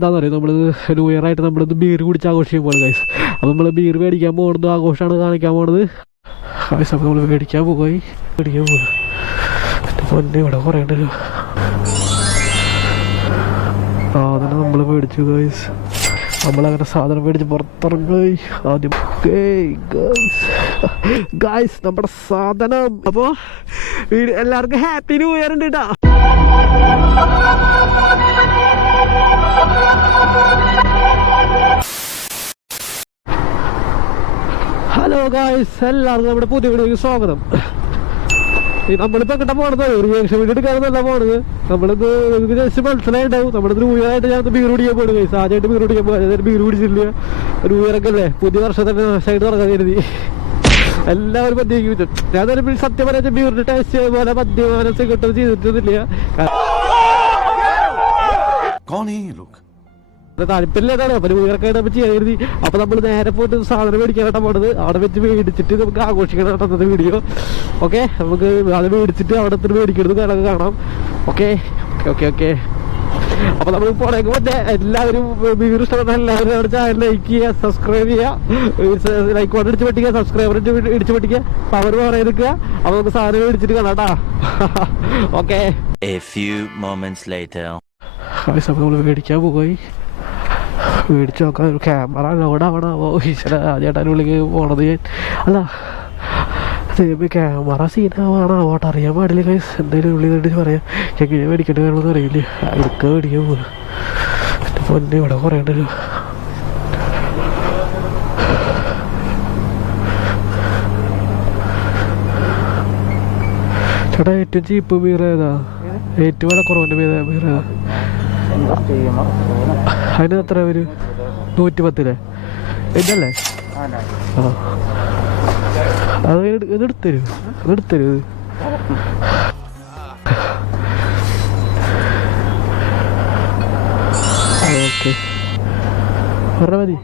എന്താണെന്ന് അറിയാം, നമ്മൾ ന്യൂ ഇയർ ആയിട്ട് നമ്മളിത് ബീർ കുടിച്ച് ആഘോഷിക്കാൻ പോകുന്നത് ഗൈസ്. അപ്പോൾ നമ്മൾ ബീർ മേടിക്കാൻ പോകുന്നത് ആഘോഷമാണ് കാണിക്കാൻ പോകുന്നത് ഗൈസ്. അപ്പോൾ നമ്മൾ മേടിക്കാൻ പോകും. പൊന്നെ ഇവിടെ കുറേ ഉണ്ടല്ലോ. സാധനം നമ്മൾ മേടിച്ചു ഗൈസ്. നമ്മളങ്ങനെ സാധനം മേടിച്ച് പുറത്തിറങ്ങി ആദ്യം ഗൈസ് നമ്മുടെ സാധനം. അപ്പോൾ എല്ലാവർക്കും ഹാപ്പി ന്യൂ ഇയർ ഉണ്ട് കേട്ടോ. ഹലോ ഗായ്സ്, എല്ലാവർക്കും നമ്മുടെ പുതിയ വീഡിയോയ്ക്ക് സ്വാഗതം. നമ്മളിപ്പോൾ എങ്ങോട്ടാ പോണത്? റിയാക്ഷൻ വീഡിയോ എടുക്കാനല്ല പോണത്. നമ്മളിത് ജസ്റ്റ് മനസ്സിലായിട്ടുണ്ടാവും. നമ്മുടെ ന്യൂ ഇയർ ആയിട്ട് ഞാൻ ബീർ കുടിക്കാൻ പോകുന്നത് ഗൈസ്. ആദ്യമായിട്ട് ബീർ കുടിക്കാൻ പോകുക. ബീർ കുടിച്ചില്ല. ന്യൂ ഇയർ ഒക്കെ അല്ലേ, പുതിയ വർഷത്തെ സൈഡ് തുറക്കാൻ കരുതി എല്ലാവരും മദ്യം. ഞാൻ സത്യം പറയാ ബീറിന്റെ ടേസ്റ്റ് പോലെ മദ്യപാനം സിഗരറ്റ് ചെയ്തിട്ടൊന്നുമില്ല. താല്പര്യമില്ലാതാണ്. അപ്പൊ ന്യൂ ഇയർ ഒക്കെ ആയിട്ട് ചെയ്യാൻ കരുതി. അപ്പൊ നമ്മൾ നേരെ പോയിട്ട് സാധനം മേടിക്കാനായിട്ടാണ് പോണത്. അവിടെ വെച്ച് മേടിച്ചിട്ട് നമുക്ക് ആഘോഷിക്കണം കേട്ടോ വീഡിയോ. ഓക്കെ, നമുക്ക് അത് മേടിച്ചിട്ട് അവിടെ മേടിക്കുന്നത് കാണാം. Okay okay okay. അപ്പൊ നമ്മൾ പോണേക്ക് മറ്റേ എല്ലാവരും ബീർ ഇഷ്ടപ്പെടുന്ന എല്ലാവരും നമ്മുടെ ചാനൽ ലൈക്ക് ചെയ്യുക, സബ്സ്ക്രൈബ് ചെയ്യുക. ലൈക്ക് കൊണ്ട് ഇടിച്ചു പറ്റിക്കുക, സബ്സ്ക്രൈബർ ഇടിച്ചു പറ്റിക്കുക, പവർ പറയാൻ നിൽക്കുക. അപ്പൊ നമുക്ക് സാധനം മേടിച്ചിട്ട് കാണാട്ടാ. ഓക്കെ. അപ്പൊ നമ്മൾ മേടിക്കാൻ പോയി. മേടിച്ചു നോക്കാൻ ഒരു ക്യാമറ ലോഡാവണോ ഈശ്വര. ആദ്യമായിട്ടാണ് ഉള്ളിലേക്ക് പോണത് ഞാൻ. അല്ല ക്യാമറ സീനാവാണോ ഓട്ട് അറിയാൻ പാടില്ല ഗൈസ്. എന്തായാലും ഉള്ളിൽ കണ്ടിട്ട് പറയാം. എങ്ങനെ മേടിക്കേണ്ട കാര്യമൊന്നും അറിയില്ല. എടുക്കാൻ മേടിക്കാൻ പോകുന്നു. പൊന്നെ ഇവിടെ കുറേ ഉണ്ടല്ലോ. ചേട്ടാ ഏറ്റവും ചീപ്പ് ബീർ ഏതാ? ഏറ്റവും വില കുറവിൻ്റെ ബീർ ഏതാ? അതിന് എത്ര ഒരു 110 ഇതല്ലേ? ആ അത് ഇതെടുത്തരൂ, അതെടുത്തരൂ. ഓക്കെ, ഒരെണ്ണം മതി.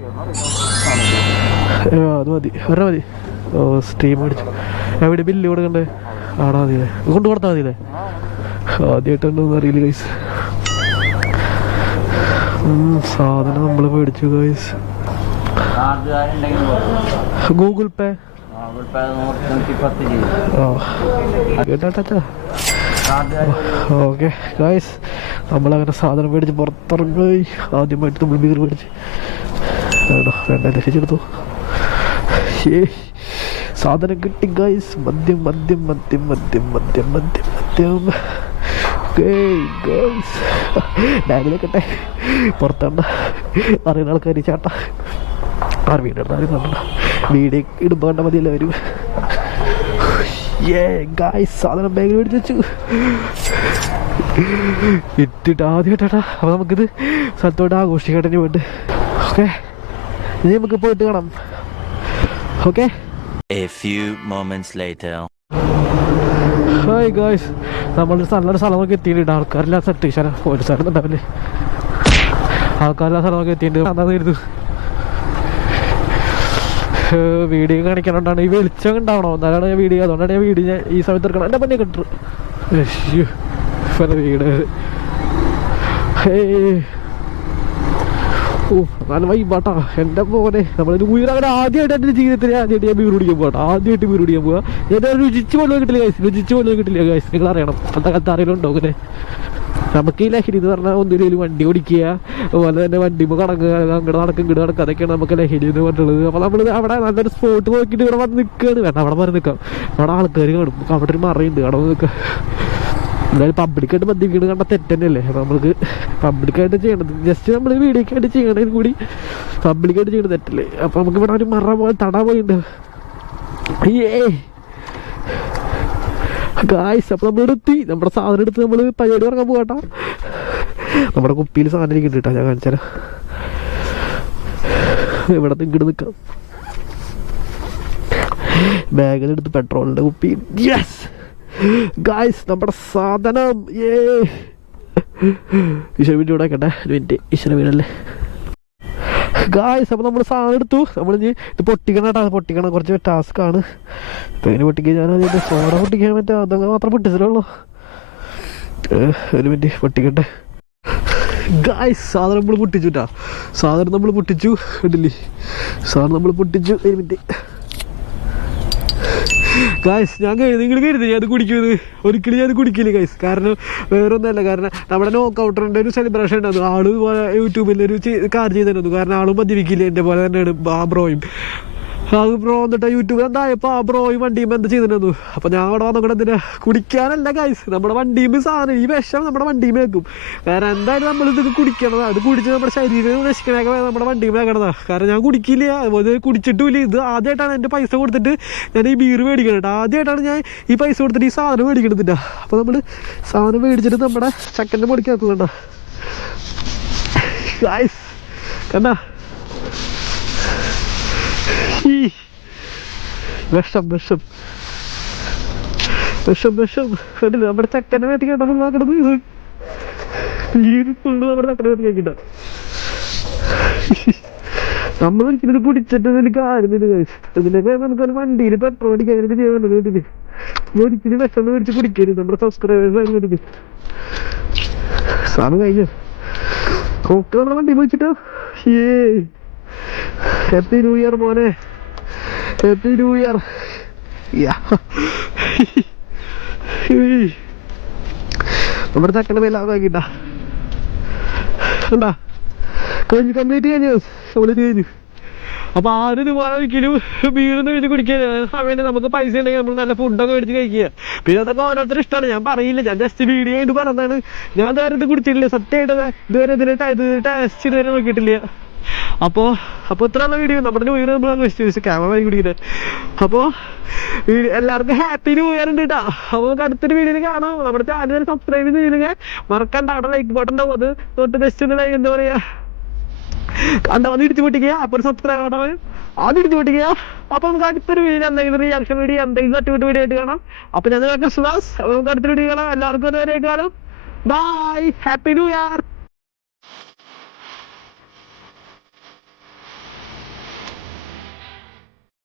അത് മതി, ഒരെണ്ണം മതി. ഓ സ്റ്റീം അടിച്ചു. എവിടെ ബില്ല് കൊടുക്കണ്ടേ? ആടാ മതിയല്ലേ, കൊണ്ട് കൊടുത്താൽ മതിയല്ലേ? ആദ്യമായിട്ടുണ്ടോന്ന് അറിയില്ല ഗൈസ്. സാധനം നമ്മൾ മേടിച്ചു ഗൈസ്. ഗൂഗിൾ പേ ഓക്കെ ഗൈസ്. നമ്മളങ്ങനെ സാധനം മേടിച്ച് പുറത്തിറങ്ങി. ആദ്യമായിട്ട് നമ്മൾ ബീർ മേടിച്ച് വേണ്ട രക്ഷിച്ചെടുത്തു. സാധനം കിട്ടി ഗൈസ്. മദ്യം മദ്യം മദ്യം മദ്യം മദ്യം മദ്യം മദ്യം. ബാഗിലേക്കട്ടെ, പുറത്തണ്ട അറിയുന്ന ആൾക്കാർ ചേട്ടാ. വീഡിയോ എടുത്താലും കണ്ട വീഡിയോ ഇടുമ്പോൾ കണ്ട മതി എല്ലാവരും. ഗായ്സ് സാധനം ബാഗിൽ മേടിച്ച് വെച്ചു ഇട്ടിട്ട് ആദ്യമായിട്ടാ. അപ്പോൾ നമുക്കിത് സ്ഥലത്തോട്ട് ആഘോഷിക്കട്ടെ പോയിട്ട്. ഓക്കെ, ഇനി നമുക്ക് പോയിട്ട് കാണാം. ഓക്കെ. ഹായ് ഗായ്സ്, നമ്മൾ നല്ലൊരു സ്ഥലമൊക്കെ എത്തിയിട്ടുണ്ട്. ആൾക്കാരില്ലാത്ത സെറ്റ് ശര ഒരു സ്ഥലം ഉണ്ടാവില്ലേ? ആൾക്കാരില്ലാത്ത സ്ഥലമൊക്കെ എത്തിയിട്ടുണ്ട്. അതായിരുന്നു വീഡിയോ കാണിക്കാനുണ്ടാണ്. ഈ വെളിച്ചം ഉണ്ടാവണോ എന്നാലാണ് ഞാൻ വീഡിയോ. അതുകൊണ്ടാണ് ഞാൻ വീഡിയോ ഈ സമയത്ത് എടുക്കണം. എൻ്റെ പന്നെ കിട്ടു വീട്. ഓ നല്ല വൈബാട്ടാ എൻ്റെ പോലെ. നമ്മൾ ന്യൂ ഇയർ അങ്ങനെ ആദ്യമായിട്ട് എൻ്റെ ജീവിതത്തിൽ ആദ്യമായിട്ട് ഞാൻ ബീർ കുടിക്കാൻ പോകട്ടെ. ആദ്യമായിട്ട് ബീർ കുടിക്കാൻ പോവുക. ഞാൻ രുചിച്ച് പോലും കിട്ടില്ല ഗൈസ്, രുചിച്ച് പോലും കിട്ടില്ല ഗൈസ്. നിങ്ങൾ അറിയണം, അന്നത്തെ കാലത്ത് അറിയലുണ്ടോ അങ്ങനെ? നമുക്ക് ഈ ലഹരി എന്ന് പറഞ്ഞാൽ ഒന്നിലും വണ്ടി ഓടിക്കുക, അതുപോലെ തന്നെ വണ്ടിമ്പോൾ കടങ്ങുക, അങ്ങോട്ട് നടക്കും ഇങ്ങോട്ട് നടക്കുക, അതൊക്കെയാണ് നമുക്ക് ലഹരി എന്ന് പറഞ്ഞിട്ടുള്ളത്. അപ്പോൾ നമ്മൾ അവിടെ നല്ലൊരു സ്പോട്ട് നോക്കിയിട്ട് ഇവിടെ വന്ന് നിൽക്കുകയാണ്. വേണ്ട അവിടെ മാറി നിൽക്കാം. അവിടെ ആൾക്കാർ കാണും, അവിടെ ഒരു മറയുണ്ട്, അവിടെ നിൽക്കുക. എന്തായാലും പബ്ലിക്കായിട്ട് മദ്യപിക്കുന്നത് കണ്ട തെറ്റ് തന്നെയല്ലേ? നമ്മൾക്ക് പബ്ലിക്കായിട്ട് ചെയ്യണത് ജസ്റ്റ് നമ്മൾ വീഡിയോക്കായിട്ട് ചെയ്യണതിന് കൂടി പബ്ലിക്കായിട്ട് ചെയ്യണത് തെറ്റല്ലേ? അപ്പോൾ നമുക്ക് ഇവിടെ ഒരു മറ പോലെ തട പോയിട്ടുണ്ട്. ഗായ്സ് അപ്പോൾ നമ്മളെടുത്തി നമ്മുടെ സാധനം എടുത്ത് നമ്മൾ പരിപാടി ഇറങ്ങാൻ പോകട്ടാ. നമ്മുടെ കുപ്പിയിൽ സാധനം ഇരിക്കുന്നുണ്ട് കേട്ടോ, ഞാൻ കാണിച്ചാൽ. ഇവിടെ ഇങ്ങോട്ട് നിൽക്കാം. ബാഗിലെടുത്ത് പെട്രോളിൻ്റെ കുപ്പി. യെസ് ഗായ്സ് നമ്മുടെ സാധനം. ഈശ്വര വീഡിയോ ഇവിടെ ആക്കട്ടെ ഒരു മിനിറ്റ്. ഈശ്വര വീടല്ലേ ഗായ്സ്. അപ്പോൾ നമ്മൾ സാധനം എടുത്തു. നമ്മളിനി ഇത് പൊട്ടിക്കണം കേട്ടോ. പൊട്ടിക്കണം കുറച്ച് ടാസ്ക്കാണ്. ഇപ്പം ഇങ്ങനെ പൊട്ടിക്കാൻ ഞാൻ അതിൻ്റെ സോഡ പൊട്ടിക്കാൻ പറ്റുക അതങ്ങനെ മാത്രം പൊട്ടിച്ചിട്ടുള്ളൂ. ഒരു മിനിറ്റ് പൊട്ടിക്കട്ടെ. ഗായ്സ് സാധനം നമ്മൾ പൊട്ടിച്ചുട്ടാ. സാധനം നമ്മൾ പൊട്ടിച്ചു കണ്ടില്ലേ? സാധനം നമ്മൾ പൊട്ടിച്ചു. ഒരു മിനിറ്റ് ഗായ്സ്, ഞാൻ നിങ്ങൾ കരുതി ഞാൻ അത് കുടിക്കുന്നത്. ഒരിക്കലും ഞാൻ അത് കുടിക്കില്ല ഗായ്സ്. കാരണം വേറൊന്നുമല്ല, കാരണം നമ്മുടെ നോക്കൗട്ടറിൻ്റെ ഒരു സെലിബ്രേഷൻ ഉണ്ടായിരുന്നു. ആള് യൂട്യൂബിൽ ഒരു കാര്യം ചെയ്തിരുന്നു. കാരണം ആളും മദ്യപിക്കില്ല, എൻ്റെ പോലെ തന്നെയാണ് ആ ബ്രോയും. അത് ബ്രോ എന്നിട്ട് യൂട്യൂബിൽ എന്തായപ്പോൾ ആ ബ്രോയും വണ്ടിയുമ്പോൾ എന്താ ചെയ്തിട്ടുണ്ടായിരുന്നു. അപ്പോൾ ഞാൻ അവിടെ വന്നോണ്ട് എന്തിനാ കുടിക്കാനല്ല ഗൈസ്, നമ്മുടെ വണ്ടിയുമ്പോൾ സാധനം ഈ വിഷം നമ്മുടെ വണ്ടിയും വെക്കും. കാരണം എന്തായാലും നമ്മളിത് കുടിക്കണതാണ്. അത് കുടിച്ച് നമ്മുടെ ശരീരം നശിക്കണൊക്കെ നമ്മുടെ വണ്ടിയും വെക്കണതാണ്. കാരണം ഞാൻ കുടിക്കില്ല, അതുപോലെ കുടിച്ചിട്ടുമില്ല. ഇത് ആദ്യമായിട്ടാണ് എൻ്റെ പൈസ കൊടുത്തിട്ട് ഞാൻ ഈ ബീർ മേടിക്കണം കേട്ടോ. ആദ്യമായിട്ടാണ് ഞാൻ ഈ പൈസ കൊടുത്തിട്ട് ഈ സാധനം മേടിക്കണത്തില്ല. അപ്പോൾ നമ്മൾ സാധനം മേടിച്ചിട്ട് നമ്മുടെ ചക്കൻ്റെ പൊടിക്കാക്കുന്നുണ്ടോ ഗൈസ്, കണ്ടാ വിഷം വിഷം വിഷം വിഷം കണ്ടില്ല? നമ്മുടെ ചക്കനെ വേണ്ടി കേട്ടപ്പോൾ നോക്കണത് ഇത് ഫുള്ള് നമ്മുടെ ചക്കനെ വേണ്ടി കേൾക്കണ്ട. നമ്മൾ ഒരിക്കലും കുടിച്ചിട്ട് എനിക്ക് ആരുന്നില്ല കഴിച്ചു. ഇതിലൊക്കെ നമുക്കൊരു വണ്ടിയിൽ പെട്രോൾ അടിക്കാൻ വേണ്ടി ചെയ്യാൻ വേണ്ടിയിട്ട് ഒരിക്കലും വിഷം മേടിച്ച് കുടിക്കരുത്. നമ്മുടെ സബ്സ്ക്രൈബേഴ്സ് വേണ്ടി സാധനം കഴിഞ്ഞു. ഓക്കെ, നമ്മുടെ വണ്ടി പോയിച്ചിട്ടോ. ഹാപ്പി ന്യൂ ഇയർ മോനെ, ഹാപ്പി ന്യൂ ഇയർ. നമ്മുടെ ചക്കൻ്റെ മേലാ നോക്കിട്ടാ എന്താ കഴിഞ്ഞു, കംപ്ലീറ്റ് കഴിഞ്ഞു, കംപ്ലീറ്റ് കഴിഞ്ഞു. അപ്പോൾ ആരും ഒരിക്കലും ബീറൊന്നും മേടിച്ച് കുടിക്കുക. സമയത്ത് നമുക്ക് പൈസ ഉണ്ടെങ്കിൽ നമ്മൾ നല്ല ഫുഡൊക്കെ മേടിച്ച് കഴിക്കുക. പിന്നെ അതൊക്കെ ഓരോരുത്തർ ഇഷ്ടമാണ്, ഞാൻ പറയില്ല. ഞാൻ ജസ്റ്റ് വീഡിയോ ആയിട്ട് പറഞ്ഞതാണ്. ഞാൻ ഇതുവരെ ഇത് കുടിച്ചിട്ടില്ല സത്യമായിട്ട്. ഇതുവരെ ടേസ്റ്റ് ഇതുവരെ നോക്കിയിട്ടില്ല. അപ്പോൾ ഇത്രയുള്ള വീഡിയോ നമ്മുടെ ന്യൂ ഇയർ നമ്മൾ ക്യാമറ കുടിക്കുന്നത്. അപ്പോൾ എല്ലാവർക്കും ഹാപ്പി ന്യൂ ഇയർ ഉണ്ട് കേട്ടോ. അപ്പോൾ നമുക്ക് അടുത്തൊരു വീഡിയോയിൽ കാണാം. നമ്മുടെ ചാനൽ സബ്സ്ക്രൈബ് ചെയ്തില്ലെങ്കിൽ മറക്കണ്ട, അവിടെ ലൈക്ക് ബട്ടൺ ഉണ്ടാവും. അത് തൊട്ട് ജസ്റ്റ് ഒന്ന് എന്താ പറയുക കണ്ടവന്ന് ഇടിച്ചു പൊട്ടിക്കുക. അപ്പോൾ ഒരു സബ്സ്ക്രൈബ് ആവണം, അത് ഇടിച്ചു പൊട്ടിക്കുക. അപ്പോൾ നമുക്ക് അടുത്തൊരു വീഡിയോ എന്തെങ്കിലും റിയാക്ഷൻ വീഡിയോ എന്തെങ്കിലും തട്ടുവിട്ട് വീഡിയോ ആയിട്ട് കാണാം. അപ്പോൾ ഞാൻ ക്രിസ്മസ്, നമുക്ക് അടുത്തൊരു വീഡിയോ കാണാം. എല്ലാവർക്കും ഒരു വരെ കാണാം. Bye, happy new year.